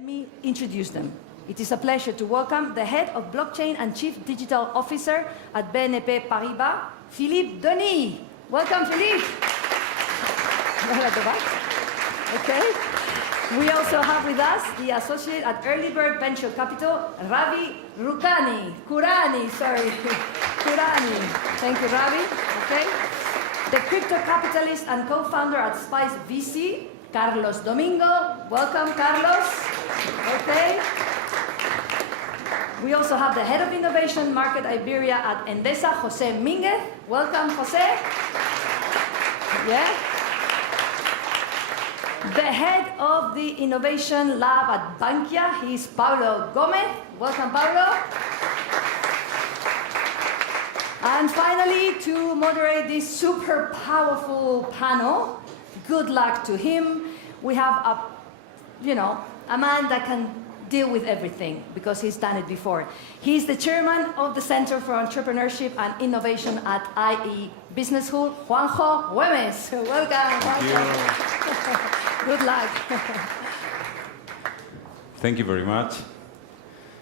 Let me introduce them. It is a pleasure to welcome the head of blockchain and chief digital officer at BNP Paribas, Philippe Denis. Welcome, Philippe. Well, at the back. Okay. We also have with us the associate at Early Bird Venture Capital, Ravi Kurani. Thank you, Ravi. Okay. The crypto capitalist and co-founder at Spice VC, Carlos Domingo. Welcome, Carlos. Okay. We also have the head of innovation market Iberia at Endesa, Jose Minguez. Welcome, Jose. Yeah. The head of the innovation lab at Bankia, he's Paulo Gomez. Welcome, Paulo. And finally, to moderate this super powerful panel, good luck to him. We have a man that can deal with everything because he's done it before. He's the chairman of the Center for Entrepreneurship and Innovation at IE Business School, Juanjo Güemes. Welcome, Juanjo. Good luck. Thank you very much.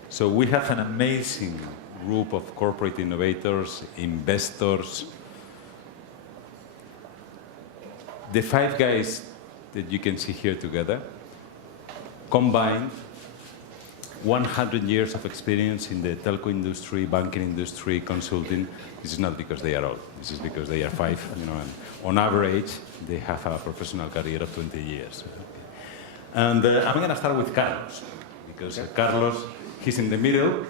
So we have an amazing group of corporate innovators, investors. The 5 guys that you can see here together combined 100 years of experience in the telco industry, banking industry, consulting. This is not because they are old. This is because they are 5. And on average, they have a professional career of 20 years. And I'm going to start with Carlos, because Carlos, he's in the middle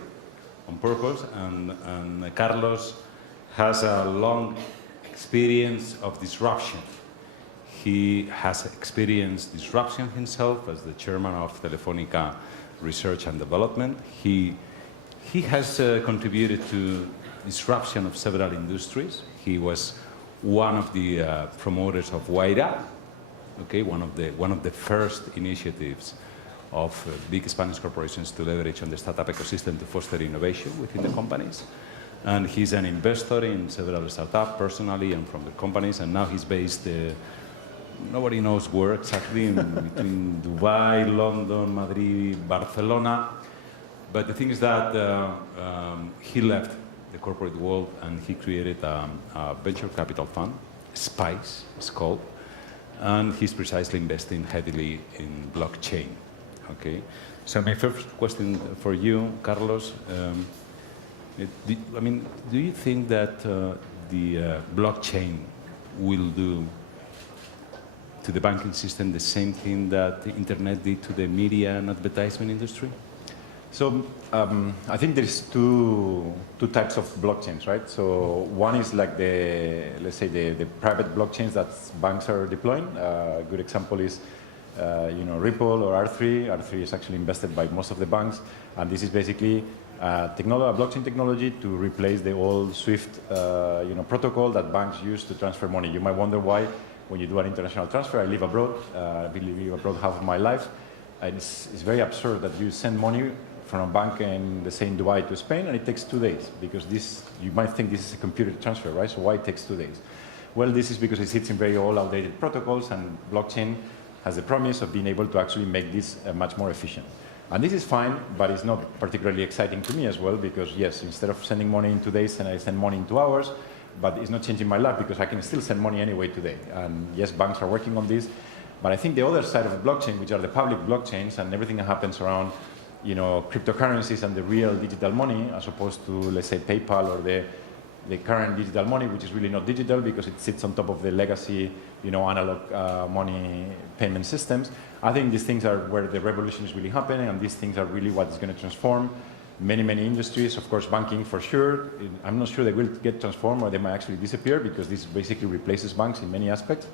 on purpose, and Carlos has a long experience of disruption. He has experienced disruption himself as the chairman of Telefónica Research and Development. He has contributed to disruption of several industries. He was one of the promoters of Guaira, okay, one of the first initiatives of big Spanish corporations to leverage on the startup ecosystem to foster innovation within the companies. And he's an investor in several startups personally and from the companies, and now he's based nobody knows where exactly, between Dubai, London, Madrid, Barcelona. But the thing is that he left the corporate world and he created a venture capital fund, Spice it's called, and he's precisely investing heavily in blockchain. Okay, so my first question for you, Carlos, do you think that the blockchain will do to the banking system the same thing that the internet did to the media and advertisement industry? So I think there's two types of blockchains, right? So one is like let's say the private blockchains that banks are deploying. A good example is Ripple or R3. R3 is actually invested by most of the banks, and this is basically a blockchain technology to replace the old SWIFT protocol that banks use to transfer money. You might wonder why, when you do an international transfer, I live abroad, I've been abroad half of my life, and it's very absurd that you send money from a bank in, let's say, in Dubai to Spain, and it takes 2 days, because you might think this is a computer transfer, right? So why it takes 2 days? Well, this is because it sits in very old, outdated protocols, and blockchain has the promise of being able to actually make this much more efficient. And this is fine, but it's not particularly exciting to me as well, because yes, instead of sending money in 2 days, and I send money in 2 hours, but it's not changing my life because I can still send money anyway today. And yes, banks are working on this, but I think the other side of the blockchain, which are the public blockchains and everything that happens around cryptocurrencies and the real digital money, as opposed to, let's say, PayPal or the current digital money, which is really not digital because it sits on top of the legacy, analog money payment systems. I think these things are where the revolution is really happening, and these things are really what is going to transform many industries. Of course, banking for sure. I'm not sure they will get transformed, or they might actually disappear, because this basically replaces banks in many aspects.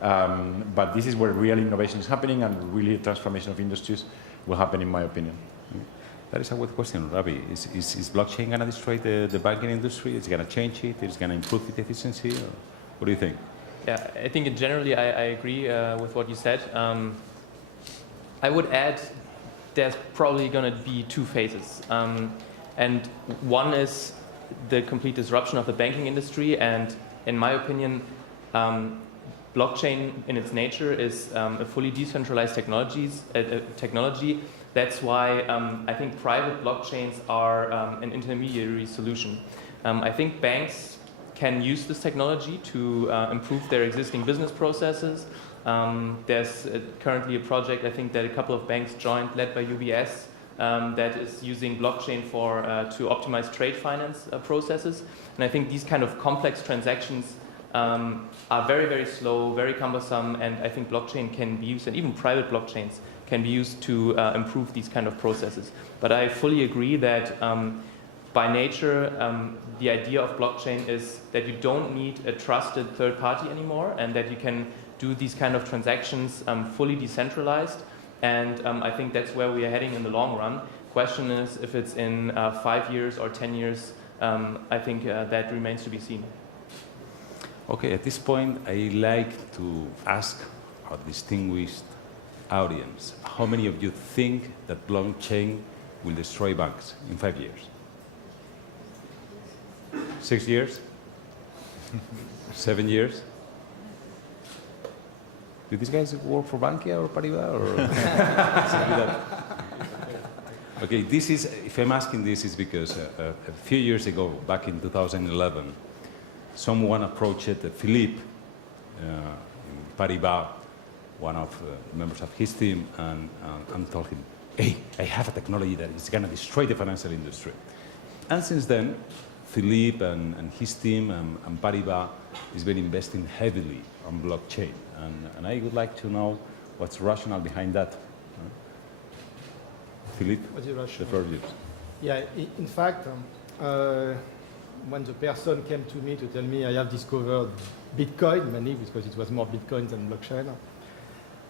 But this is where real innovation is happening, and really the transformation of industries will happen, in my opinion. That is a good question, Ravi. Is blockchain going to destroy the banking industry? Is it going to change it? Is it going to improve its efficiency? Or what do you think? Yeah, I think generally I agree with what you said. I would add there's probably going to be 2 phases. And one is the complete disruption of the banking industry. And in my opinion, blockchain in its nature is a fully decentralized technology. That's why I think private blockchains are an intermediary solution. I think banks can use this technology to improve their existing business processes. There's currently a project, I think, that a couple of banks joined, led by UBS, that is using blockchain to optimize trade finance processes. And I think these kind of complex transactions are very, very slow, very cumbersome, and I think blockchain can be used, and even private blockchains can be used to improve these kind of processes. But I fully agree that by nature, the idea of blockchain is that you don't need a trusted third party anymore, and that you can do these kind of transactions fully decentralized. And I think that's where we are heading in the long run. Question is if it's in 5 years or 10 years, I think that remains to be seen. Okay, at this point, I like to ask our distinguished audience, how many of you think that blockchain will destroy banks in 5 years? 6 years? 7 years? Do these guys work for Bankia or Paribas? Or okay, this is, if I'm asking this, is because a few years ago, back in 2011, someone approached Philippe in Paribas, one of the members of his team, and told him, hey, I have a technology that is going to destroy the financial industry. And since then, Philippe and his team and Paribas has been investing heavily on blockchain. And I would like to know what's the rationale behind that. Philippe, the floor is yours. Yeah, in fact, when the person came to me to tell me I have discovered Bitcoin, mainly because it was more Bitcoin than blockchain,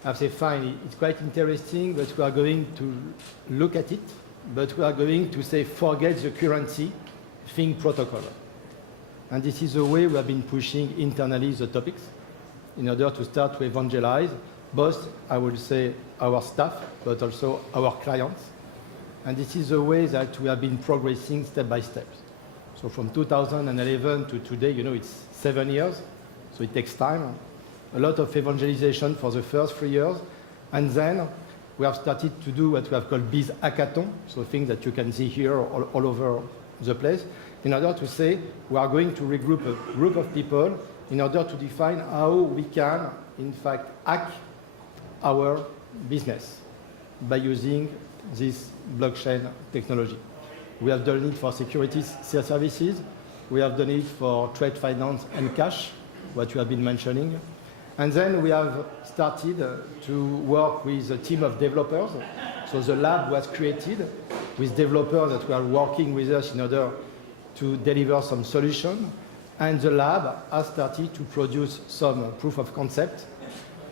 I said, fine, it's quite interesting, but we are going to look at it, but we are going to say, forget the currency, think protocol. And this is the way we have been pushing internally the topics in order to start to evangelize both, I would say, our staff, but also our clients. And this is the way that we have been progressing step by step. So from 2011 to today, you know, it's 7 years, so it takes time. A lot of evangelization for the first 3 years. And then we have started to do what we have called biz hackathon, so things that you can see here all over the place, in order to say we are going to regroup a group of people in order to define how we can, in fact, hack our business by using this blockchain technology. We have done it for securities services. We have done it for trade finance and cash, what you have been mentioning. And then we have started to work with a team of developers. So the lab was created with developers that were working with us in order to deliver some solution. And the lab has started to produce some proof of concept.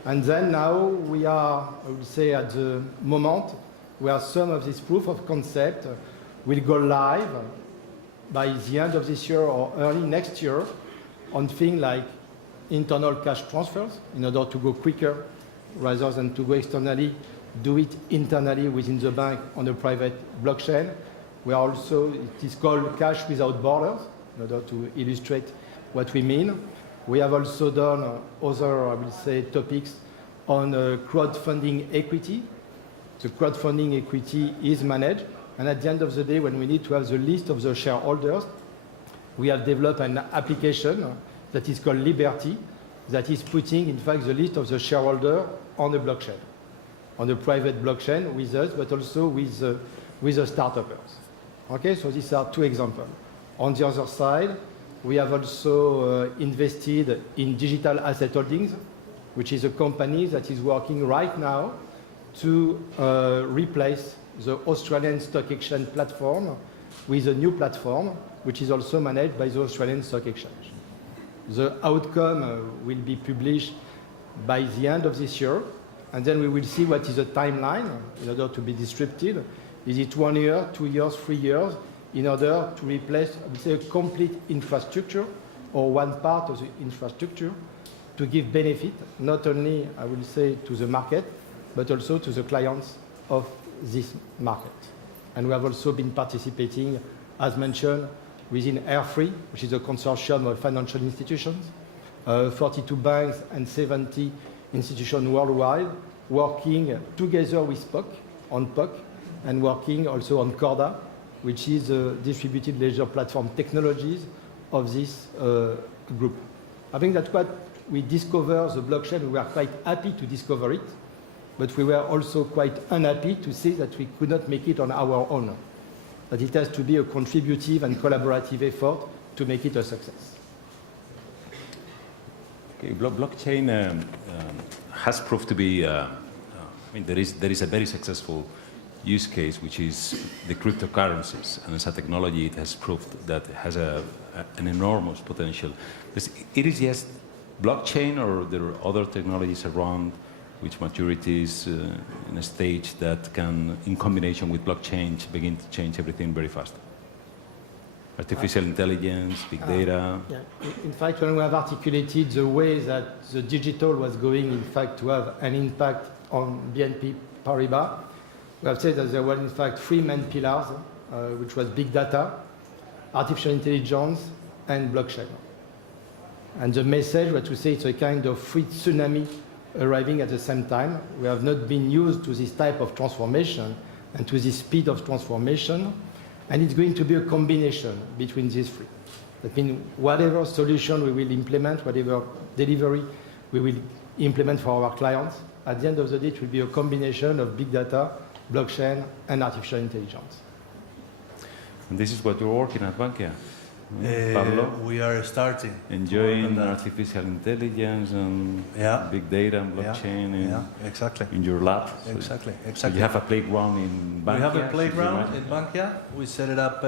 And then now we are, I would say, at the moment where some of this proof of concept will go live by the end of this year or early next year on things like internal cash transfers in order to go quicker rather than to go externally, do it internally within the bank on a private blockchain. We are also, it is called cash without borders in order to illustrate what we mean. We have also done other, I will say, topics on crowdfunding equity. The crowdfunding equity is managed, and at the end of the day, when we need to have the list of the shareholders, we have developed an application that is called Liberty, that is putting, in fact, the list of the shareholder on the blockchain, on the private blockchain with us, but also with the startups. Okay, so these are two examples. On the other side, we have also invested in digital asset holdings, which is a company that is working right now to replace the Australian Stock Exchange platform with a new platform, which is also managed by the Australian Stock Exchange. The outcome will be published by the end of this year, and then we will see what is the timeline in order to be distributed. Is it 1 year, 2 years, 3 years, in order to replace, I would say, a complete infrastructure or one part of the infrastructure to give benefit, not only, I will say, to the market, but also to the clients of this market. And we have also been participating, as mentioned, within Airfree, which is a consortium of financial institutions, 42 banks and 70 institutions worldwide, working together with POC, on POC, and working also on Corda, which is a distributed ledger platform technologies of this group. I think that what we discovered the blockchain, we were quite happy to discover it, but we were also quite unhappy to see that we could not make it on our own. That it has to be a contributive and collaborative effort to make it a success. Okay, blockchain has proved to be, I mean, there is a very successful use case, which is the cryptocurrencies. And as a technology, it has proved that it has an enormous potential. It is just blockchain, or there are other technologies around which maturity is in a stage that can, in combination with blockchain, begin to change everything very fast. Artificial intelligence, big data. Yeah. In fact, when we have articulated the way that the digital was going, in fact, to have an impact on BNP Paribas, we have said that there were, in fact, three main pillars, which was big data, artificial intelligence, and blockchain. And the message was to say it's a kind of free tsunami arriving at the same time. We have not been used to this type of transformation and to this speed of transformation. And it's going to be a combination between these three. That means whatever solution we will implement, whatever delivery we will implement for our clients, at the end of the day, it will be a combination of big data, blockchain, and artificial intelligence. And this is what you're working at Bankia. Pablo? We are starting. Enjoying artificial intelligence and big data and blockchain exactly. in your lab. Exactly. So you have a playground in Bankia? We have a playground in Bankia. We set it up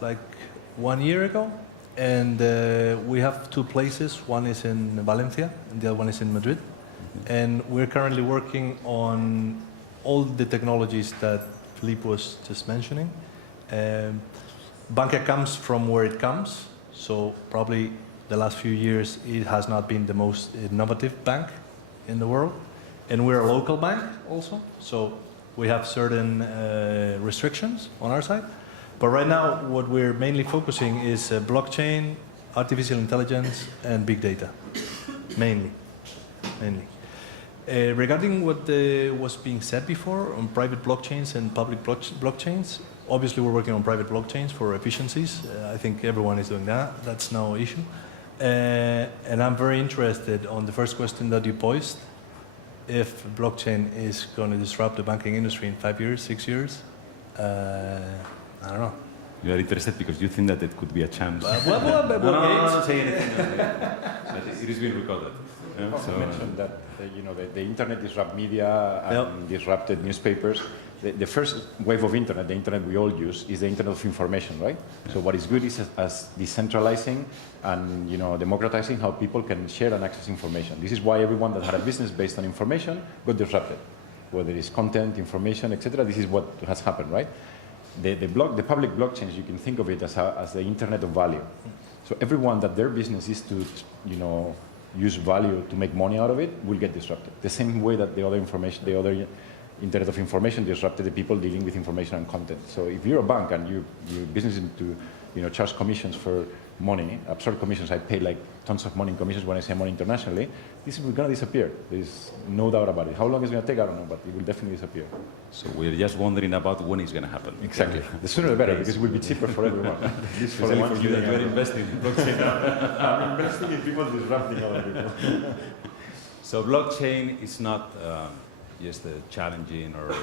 like 1 year ago. And we have two places. One is in Valencia and the other one is in Madrid. And we're currently working on all the technologies that Philippe was just mentioning. Bankia comes from where it comes, so probably the last few years it has not been the most innovative bank in the world. And we're a local bank also, so we have certain restrictions on our side. But right now what we're mainly focusing is blockchain, artificial intelligence, and big data, mainly. Regarding what was being said before on private blockchains and public blockchains, obviously we're working on private blockchains for efficiencies. I think everyone is doing that. That's no issue. And I'm very interested on the first question that you posed, if blockchain is going to disrupt the banking industry in 5 years, 6 years. I don't know. You are interested because you think that it could be a chance. Don't say anything. But it is being recorded. Yeah, So mentioned that the internet disrupted media and disrupted newspapers. The first wave of internet, the internet we all use, is the internet of information, right? Yeah. So what is good is as decentralizing and democratizing how people can share and access information. This is why everyone that had a business based on information got disrupted, whether it's content, information, etc. This is what has happened, right? The public blockchains, you can think of it as the internet of value. So everyone that their business is to use value to make money out of it will get disrupted. The same way that the other internet of information disrupted the people dealing with information and content. So if you're a bank and your business is to charge commissions for money, absurd commissions, I pay like tons of money in commissions when I say money internationally, this is going to disappear. There's no doubt about it. How long it's going to take, I don't know, but it will definitely disappear. So we're just wondering about when it's going to happen. Exactly. The sooner the better, because it will be cheaper for everyone. Especially for you that you're investing in blockchain. I'm investing in people disrupting other people. So blockchain is not just challenging or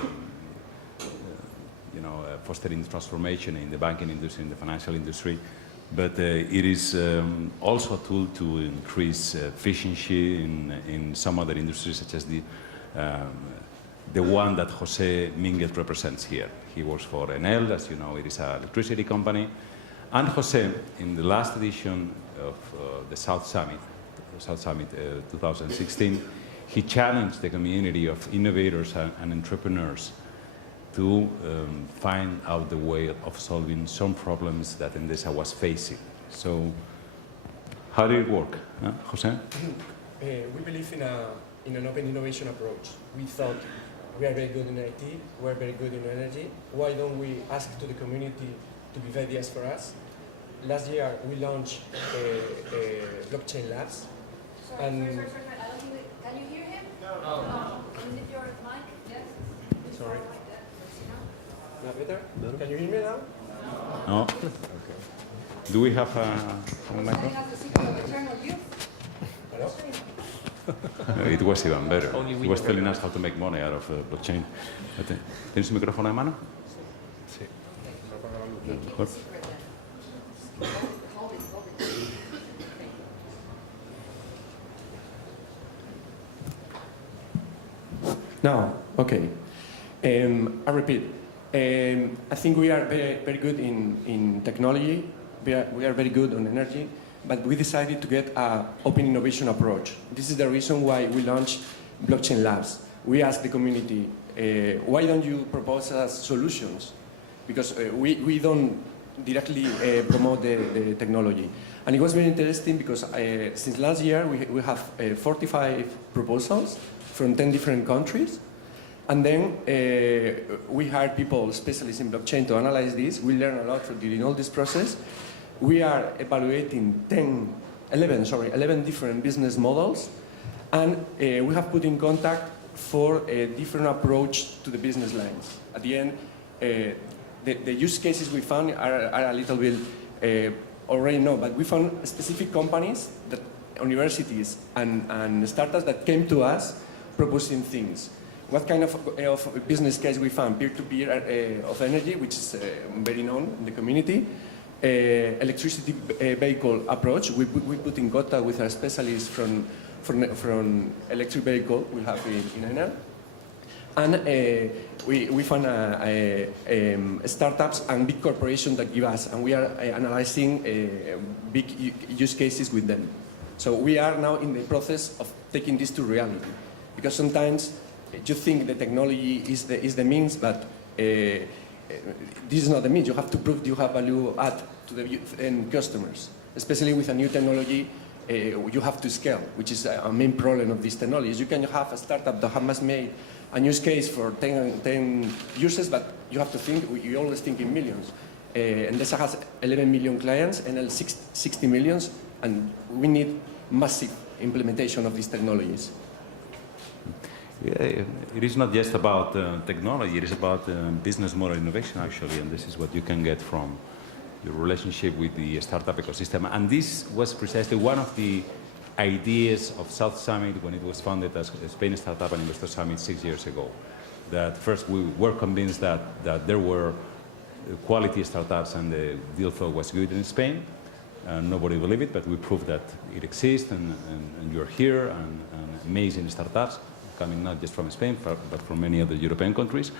fostering transformation in the banking industry, in the financial industry, but it is also a tool to increase efficiency in some other industries, such as the one that Jose Minguez represents here. He works for Enel, as you know, it is an electricity company. And Jose, in the last edition of the South Summit 2016, he challenged the community of innovators and entrepreneurs to find out the way of solving some problems that Endesa was facing. So, how did it work, Jose? We believe in an open innovation approach. We thought we are very good in IT, we are very good in energy. Why don't we ask to the community to give ideas for us? Last year we launched blockchain labs Sorry, And- I don't think can you hear him? No. Can you lift your mic? Yes. Sorry. Like that. Let's see now. Now better? Can you hear me now? No? Do we have a Telling microphone? us the secret of eternal youth. Hello? It was even better. Only we He was know telling that. us how to make money out of blockchain. ¿Tienes un micrófono en mano? Sí. Keep the secret then. Hold it. No, okay. I repeat. I think we are very, very good in technology. We are very good on energy, but we decided to get an open innovation approach. This is the reason why we launched Blockchain Labs. We asked the community, why don't you propose us solutions? Because we don't directly promote the technology. And it was very interesting because since last year we have 45 proposals from 10 different countries. And then we hired people, specialists in blockchain, to analyze this. We learned a lot during all this process. We are evaluating 11 different business models. And we have put in contact for a different approach to the business lines. At the end, the use cases we found are a little bit already known, but we found specific companies, that universities and startups that came to us proposing things. What kind of business case we found? Peer-to-peer of energy, which is very known in the community. Electricity vehicle approach. We put in contact with our specialists from electric vehicle we have in Enel. And we found startups and big corporations that give us, and we are analyzing big use cases with them. So we are now in the process of taking this to reality. Because sometimes you think the technology is the means, but this is not the means. You have to prove you have value add to the end customers. Especially with a new technology, you have to scale, which is a main problem of this technology. You can have a startup that has made a use case for 10 users, but you have to think, you always think in millions. Endesa has 11 million clients, Enel 60 millions, and we need massive implementation of these technologies. Yeah, it is not just about technology, it is about business model innovation actually, and this is what you can get from your relationship with the startup ecosystem. And this was precisely one of the ideas of South Summit when it was founded as Spain Startup and Investor Summit 6 years ago. That first we were convinced that there were quality startups and the deal flow was good in Spain. Nobody believed it, but we proved that it exists and you're here and amazing startups coming not just from Spain, but from many other European countries.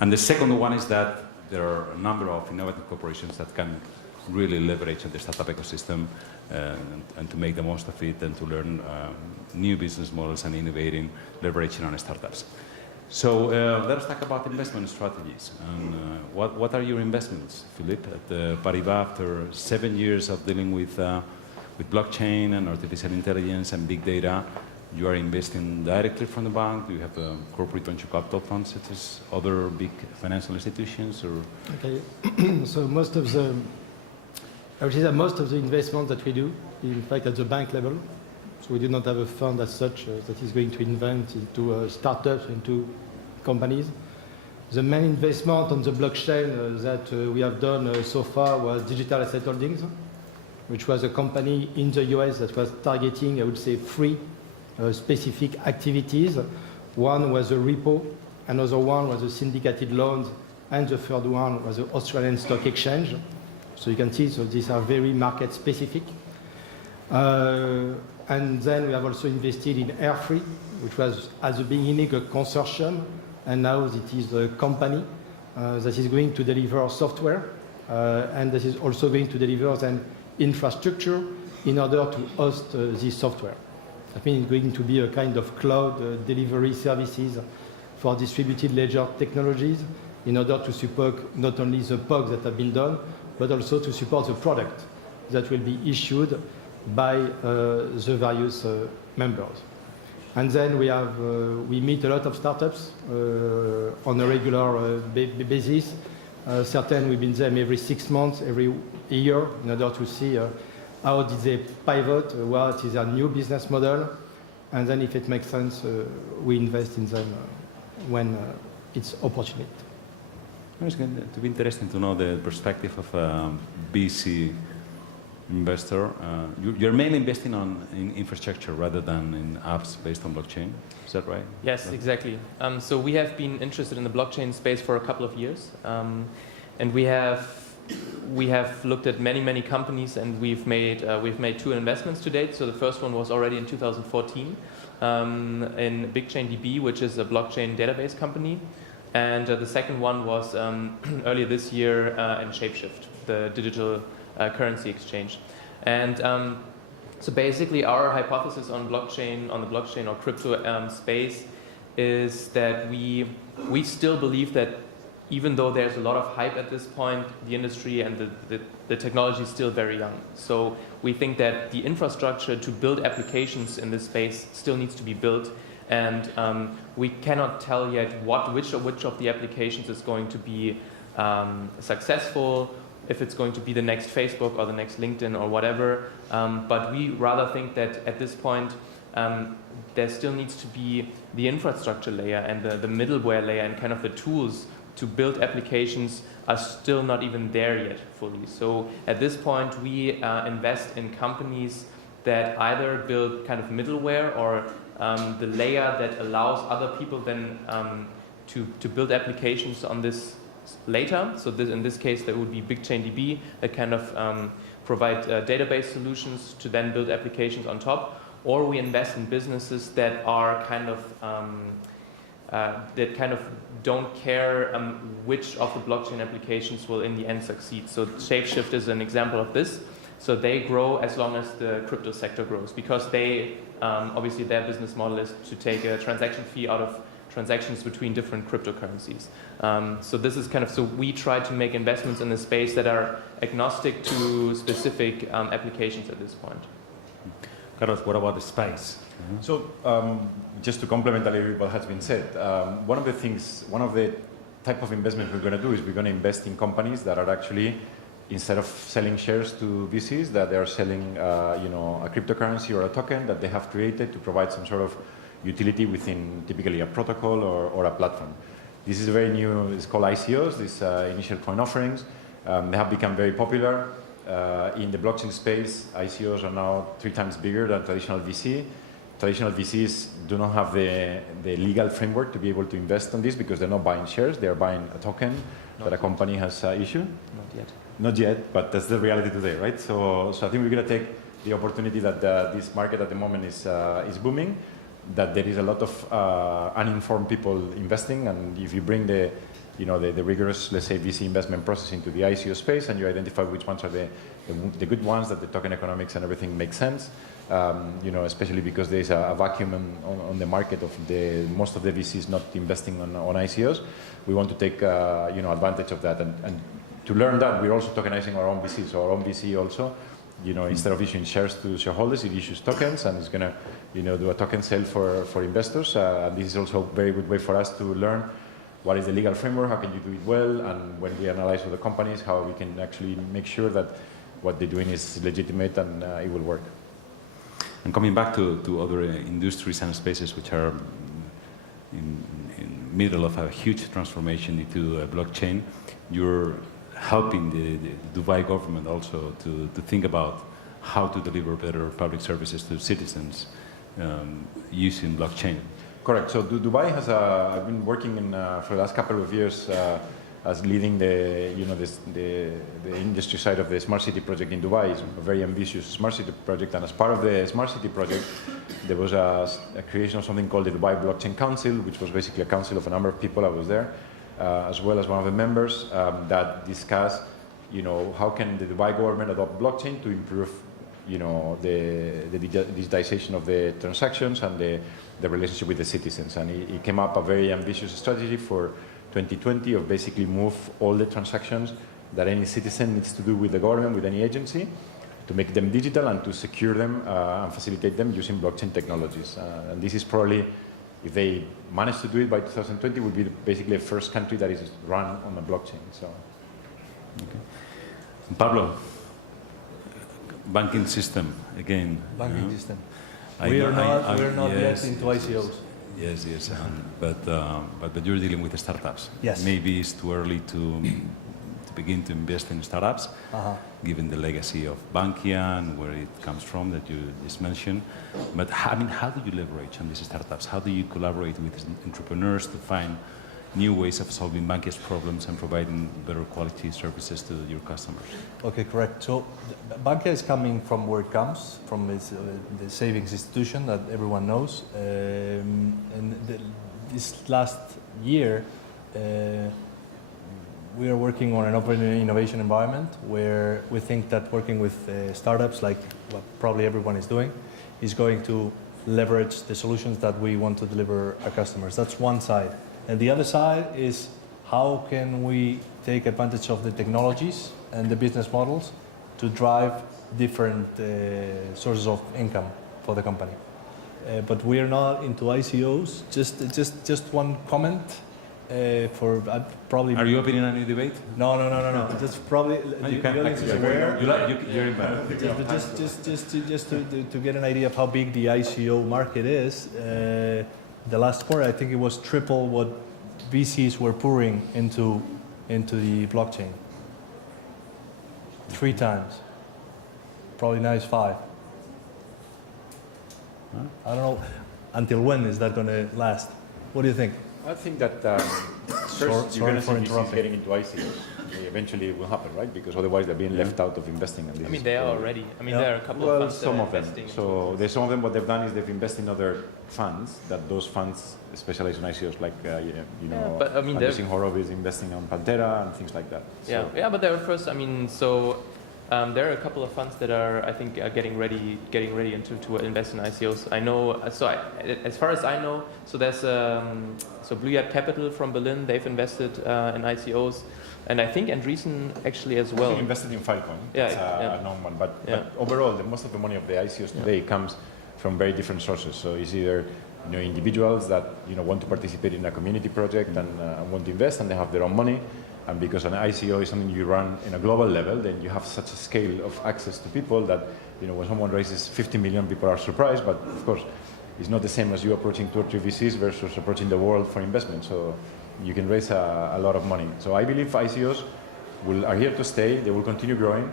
And the second one is that there are a number of innovative corporations that can really leverage on the startup ecosystem and to make the most of it and to learn new business models and innovating, leveraging on startups. So let us talk about investment strategies. And what are your investments, Philippe, at Paribas after 7 years of dealing with blockchain and artificial intelligence and big data? You are investing directly from the bank? Do you have corporate venture capital funds such as other big financial institutions? Or? Okay, so I would say that most of the investment that we do, in fact, at the bank level. So we do not have a fund as such that is going to invest into startups, into companies. The main investment on the blockchain that we have done so far was Digital Asset Holdings, which was a company in the US that was targeting, I would say, 3 specific activities. One was a repo, another one was a syndicated loans, and the third one was the Australian Stock Exchange. So you can see, so these are very market specific. And then we have also invested in Airfree, which was at the beginning a consortium, and now it is a company that is going to deliver software, and that is also going to deliver an infrastructure in order to host this software. That means it's going to be a kind of cloud delivery services for distributed ledger technologies in order to support not only the POCs that have been done, but also to support the product that will be issued by the various members. And then we meet a lot of startups on a regular basis. Certain we've been there every 6 months, every year, in order to see how did they pivot, what is their new business model, and then if it makes sense, we invest in them when it's opportunity. It's going to be interesting to know the perspective of a VC investor. You're mainly investing in infrastructure rather than in apps based on blockchain. Is that right? Yes, exactly. So we have been interested in the blockchain space for a couple of years, and we have looked at many companies, and we've made 2 investments to date. So the first one was already in 2014 in BigchainDB, which is a blockchain database company, and the second one was earlier this year in Shapeshift, the digital currency exchange. And so basically our hypothesis on the blockchain or crypto space is that we still believe that even though there's a lot of hype at this point, the industry and the technology is still very young. So we think that the infrastructure to build applications in this space still needs to be built, and we cannot tell yet which of the applications is going to be successful, if it's going to be the next Facebook or the next LinkedIn or whatever. But we rather think that at this point, there still needs to be the infrastructure layer and the middleware layer and kind of the tools to build applications are still not even there yet fully. So at this point, we invest in companies that either build kind of middleware or the layer that allows other people then to build applications on this later. So in this case, that would be BigchainDB that kind of provide database solutions to then build applications on top. Or we invest in businesses that are kind of don't care which of the blockchain applications will in the end succeed. So Shapeshift is an example of this. So they grow as long as the crypto sector grows, because they obviously their business model is to take a transaction fee out of transactions between different cryptocurrencies. So this is kind of, so we try to make investments in the space that are agnostic to specific applications at this point. Carlos, what about the space? So just to complement a little bit what has been said, one of the type of investment we're going to do is we're going to invest in companies that are actually, instead of selling shares to VCs, that they are selling a cryptocurrency or a token that they have created to provide some sort of utility within typically a protocol or a platform. This is very new, it's called ICOs, these initial coin offerings. They have become very popular. In the blockchain space, ICOs are now 3 times bigger than traditional VC. Traditional VCs do not have the legal framework to be able to invest on this because they're not buying shares, they're buying a token that a company has issued. Not yet. Not yet, but that's the reality today, right? So I think we're going to take the opportunity that this market at the moment is booming, that there is a lot of uninformed people investing, and if you bring the rigorous, let's say, VC investment process into the ICO space, and you identify which ones are the good ones, that the token economics and everything makes sense, especially because there's a vacuum on the market of most of the VCs not investing on ICOs. We want to take advantage of that, and to learn that, we're also tokenizing our own VC. So our own VC also, instead of issuing shares to shareholders, it issues tokens, and it's going to do a token sale for investors. And this is also a very good way for us to learn what is the legal framework, how can you do it well, and when we analyze other companies, how we can actually make sure that what they're doing is legitimate and it will work. And coming back to other industries and spaces which are in middle of a huge transformation into a blockchain, you're helping the Dubai government also to think about how to deliver better public services to citizens using blockchain. Correct. So Dubai has I've been working for the last couple of years as leading the industry side of the smart city project in Dubai. It's a very ambitious smart city project, and as part of the smart city project, there was a creation of something called the Dubai Blockchain Council, which was basically a council of a number of people. I was there, as well as one of the members that discussed, how can the Dubai government adopt blockchain to improve, the digitization of the transactions and the relationship with the citizens. And he came up a very ambitious strategy for 2020 of basically move all the transactions that any citizen needs to do with the government, with any agency, to make them digital and to secure them and facilitate them using blockchain technologies. And this is probably, if they manage to do it by 2020, will be basically the first country that is run on a blockchain. So, okay. Pablo, banking system again. Banking system. I We know- are not yes, yet into yes, ICOs. Yes, but you're dealing with startups. Yes. Maybe it's too early to begin to invest in startups, given the legacy of Bankia and where it comes from that you just mentioned. But I mean, how do you leverage on these startups? How do you collaborate with entrepreneurs to find new ways of solving Bankia's problems and providing better quality services to your customers? Okay, correct. So Bankia is coming from where it comes, from its, the savings institution that everyone knows. This last year, we are working on an open innovation environment where we think that working with startups, like what probably everyone is doing, is going to leverage the solutions that we want to deliver our customers. That's one side. And the other side is how can we take advantage of the technologies and the business models to drive different sources of income for the company. But we are not into ICOs. Just one comment for probably. Are you opening a new debate? No. Just probably. No, you the can. audience is aware. You're in bad. Just to get an idea of how big the ICO market is, the last quarter I think it was triple what VCs were pouring into the blockchain. 3 times. Probably now it's 5. I don't know until when is that going to last. What do you think? I think that first you're going sorry to for see VCs interrupting. getting into ICOs. Eventually it will happen, right? Because otherwise they're being left out of investing. And this I mean, is they are probably- already. I mean, Yeah. there are a couple Well, of funds some that are of them. investing. So there's some of them. What they've done is they've invested in other funds. That those funds specialize in ICOs, like but I mean, Anderson Horowitz is investing on Pantera and things like that. So, Yeah, but there are first. I mean, so there are a couple of funds that are, I think, are getting ready to invest in ICOs. I know. As far as I know, so there's so Blue Yard Capital from Berlin. They've invested in ICOs, and I think Andreessen actually as I well. think invested in Filecoin. Yeah, It's yeah. a known one. But Yeah. overall, most of the money of the ICOs today comes from very different sources. So it's either individuals that want to participate in a community project and want to invest, and they have their own money. And because an ICO is something you run in a global level, then you have such a scale of access to people that when someone raises 50 million, people are surprised. But of course, it's not the same as you approaching 2 or 3 VCs versus approaching the world for investment. So you can raise a lot of money. So I believe ICOs are here to stay. They will continue growing.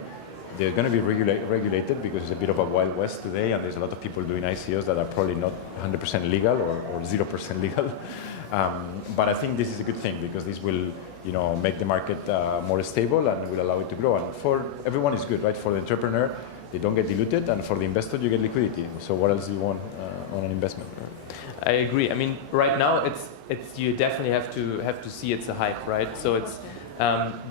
They're going to be regulated because it's a bit of a wild west today, and there's a lot of people doing ICOs that are probably not 100% legal or 0% legal. But I think this is a good thing because this will make the market more stable and will allow it to grow. And for everyone, it's good, right? For the entrepreneur, they don't get diluted, and for the investor, you get liquidity. So what else do you want on an investment? I agree. I mean, right now it's you definitely have to see it's a hype, right? So it's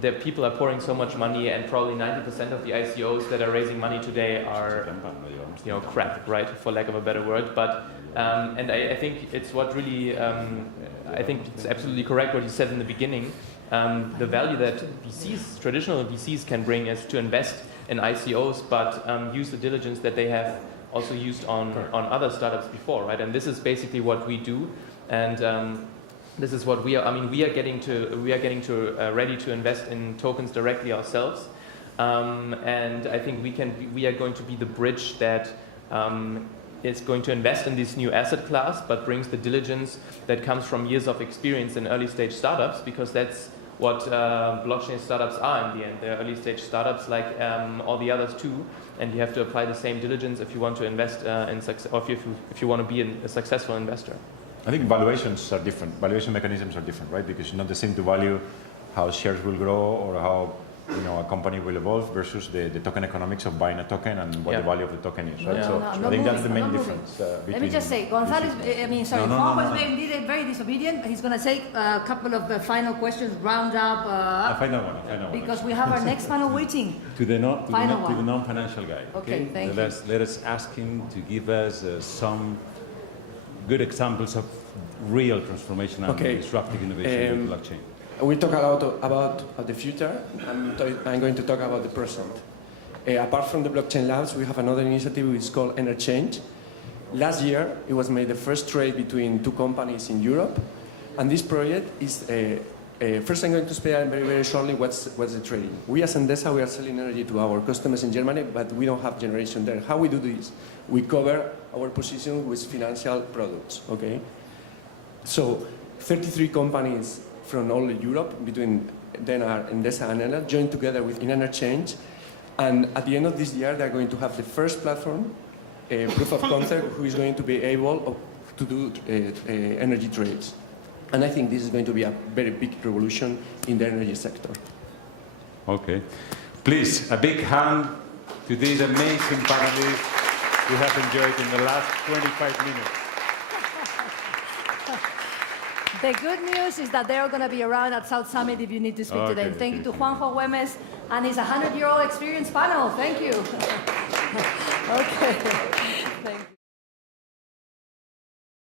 the people are pouring so much money, and probably 90% of the ICOs that are raising money today are crap, right? For lack of a better word. But and I think it's what really I think it's absolutely correct what you said in the beginning. The value that traditional VCs can bring is to invest in ICOs, but use the diligence that they have also used on other startups before, right? And this is basically what we do, and this is what we are. I mean, we are getting to ready to invest in tokens directly ourselves, and I think we are going to be the bridge that is going to invest in this new asset class, but brings the diligence that comes from years of experience in early stage startups, because that's what blockchain startups are in the end. They're early stage startups like all the others too, and you have to apply the same diligence if you want to invest in success, or if you want to be a successful investor. I think valuations are different. Valuation mechanisms are different, right? Because it's not the same to value how shares will grow or how a company will evolve versus the token economics of buying a token and what the value of the token is, right? Yeah. So I'm I think not that's the moving, main I'm not difference. Between Let me just say, Gonzalez, Juanjo is very disobedient. He's going to take a couple of the final questions, round up, I find that one. because we have our next panel waiting. To the Final one. non-financial guy. Okay, thank you. Let us ask him to give us some good examples of real transformation and disruptive innovation with blockchain. We talk a lot about the future. I'm going to talk about the present. Apart from the blockchain labs, we have another initiative which is called Interchange. Last year, it was made the first trade between 2 companies in Europe, and this project is First, I'm going to explain very, very shortly what's the trading. We as Endesa, we are selling energy to our customers in Germany, but we don't have generation there. How we do this? We cover our position with financial products, okay? So 33 companies from all Europe, between Denis, Endesa, and Enel, joined together with in Interchange. And at the end of this year, they're going to have the first platform, proof of concept, who is going to be able to do energy trades. And I think this is going to be a very big revolution in the energy sector. Okay. Please, a big hand to these amazing panelists we have enjoyed in the last 25 minutes. The good news is that they're going to be around at South Summit if you need to speak to them. Thank you to Juanjo Güemes and his 100-year-old experience panel. Thank you. Okay.